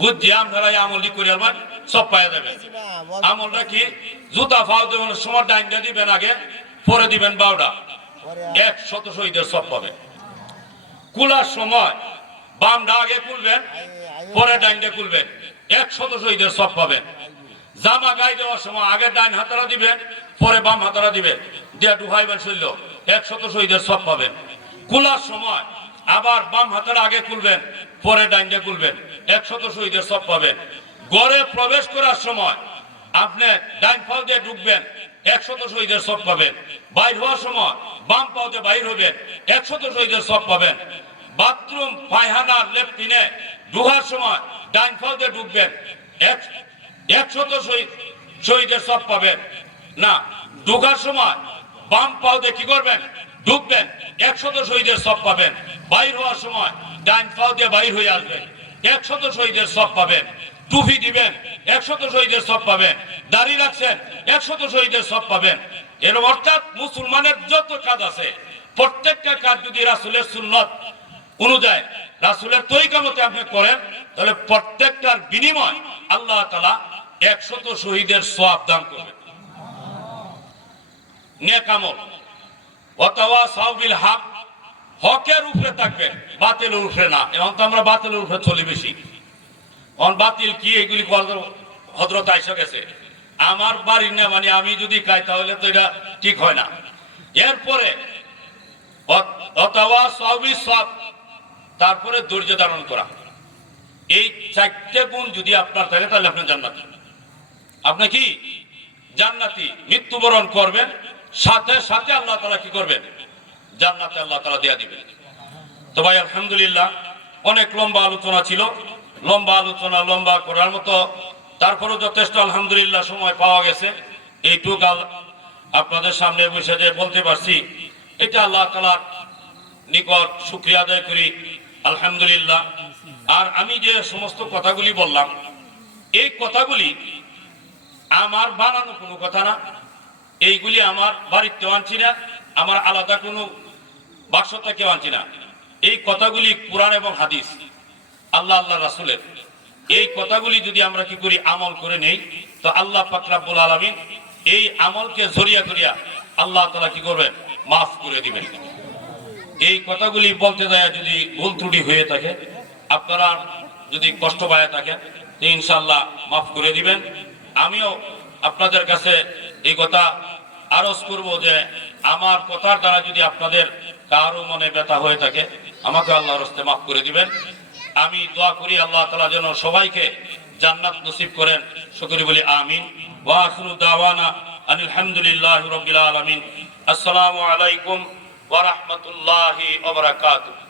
বুঝছি আপনারা এই আমলটি করে আলবার সব পাওয়া যাবে। আমলটা কি? জুতা ফাও দেবেন সময় ডাইনটা দিবেন আগে পরে দিবেন বাউডা। এক শত শহীদের সব পাবেন কুলার সময় বামটা আগে খুলবেন পরে ডাইনটা খুলবেন এক শত শহীদের সব পাবেন। জামা গায়ে দেওয়ার সময় আগে ডাইন হাতারা দিবেন পরে বাম হাতারা দিবেন। দিয়া ডুহাইবেন শৈল এক শত শহীদের সব পাবেন। কুলার সময় আবার বাম হাতারা আগে খুলবেন পরে ডাইনটা খুলবেন এক শত শহীদের সব পাবেন। গড়ে প্রবেশ করার সময় আপনি ডাইন পাও দিয়ে ঢুকবেন, একশত শহীদের সব পাবেন। বাইর হওয়ার সময় বাম পাও দিয়ে বাইর হবেন, একশত শহীদের সব পাবেন। বাথরুম, পায়খানা লেফটিনে ঢুকার সময় ডাইন পাও দিয়ে ঢুকবেন, এক, একশত শহীদ শহীদের সব পাবেন। না, ঢুকার সময় বাম পাও দিয়ে কি করবেন? ঢুকবেন, একশত শহীদের সব পাবেন। বাইর হওয়ার সময় ডাইন পাও দিয়ে বাইর হয়ে আসবেন। একশত শহীদের সব পাবেন, টুপি দিবেন, একশত শহীদের সব পাবেন, দাড়ি রাখছেন, একশত শহীদের সব পাবেন। এর অর্থাৎ মুসলমানের যত কাজ আছে, প্রত্যেকটা কাজ যদি রাসুলের সুন্নত অনুযায়ী, রাসুলের তরিকা মতে আপনি করেন, তাহলে প্রত্যেকটার বিনিময় আল্লাহ তালা একশত শহীদের সব দান করবেন। নেকামল অথবা সাউবিল হক হকের উপরে থাকবেন, বাতিলের উপরে না। এখন তো আমরা বাতিলের উপরে চলি বেশি। অন বাতিল কি এগুলি হজরত আইসা গেছে। আমার বাড়ি না মানে আমি যদি খাই, তাহলে তো এটা ঠিক হয় না। এরপরে তারপরে ধৈর্য ধারণ করা। এই চারটে গুণ যদি আপনার থাকে, তাহলে আপনি জান্নাতি। আপনি কি? জান্নাতি। মৃত্যুবরণ করবেন, সাথে সাথে আল্লাহ তারা কি করবেন? জান্নাতে আল্লাহ তালা দেয়া দিবেন। তো ভাই, আলহামদুলিল্লাহ, অনেক লম্বা আলোচনা ছিল। লম্বা আলোচনা, লম্বা করার মতো। তারপরেও যথেষ্ট আলহামদুলিল্লাহ সময় পাওয়া গেছে। এইটুক আপনাদের সামনে বসে যে বলতে পারছি, এটা আল্লাহ তালার নিকট শুক্রিয়া আদায় করি, আলহামদুলিল্লাহ। আর আমি যে সমস্ত কথাগুলি বললাম, এই কথাগুলি আমার বানানো কোনো কথা না। এইগুলি আমার বাড়িতেও আনছি না আমার আলাদা কোনো বাক্স কেউ আনছি না। এই কথাগুলি কোরআন এবং হাদিস, আল্লাহ আল্লাহ রাসুলের। এই কথাগুলি যদি আমরা কি করি, আমল করে নেই, তো আল্লাহ পাকরাবুল আলমিন এই আমলকে জড়িয়া করিয়া আল্লাহ তালা কি করবেন? মাফ করে দিবেন। এই কথাগুলি বলতে যায় যদি ভুল ত্রুটি হয়ে থাকে, আপনারা যদি কষ্ট পায় থাকেন, তো ইনশাল্লাহ মাফ করে দিবেন। আমিও আপনাদের কাছে এই কথা আরজ করব যে আমার কথার দ্বারা যদি আপনাদের কারও মনে ব্যথা হয়ে থাকে, আমাকে আল্লাহ রস্তে মাফ করে দিবেন। আমি দোয়া করি আল্লাহ তালা যেন সবাইকে জান্নাত নসিব করেন। শুকরি বলি আমিন। ওয়াখরু দাওয়ানা আলহামদুলিল্লাহ রবিল আলমিন। আসসালামু আলাইকুম ওয়া রাহমাতুল্লাহি ওয়া বারাকাতুহু।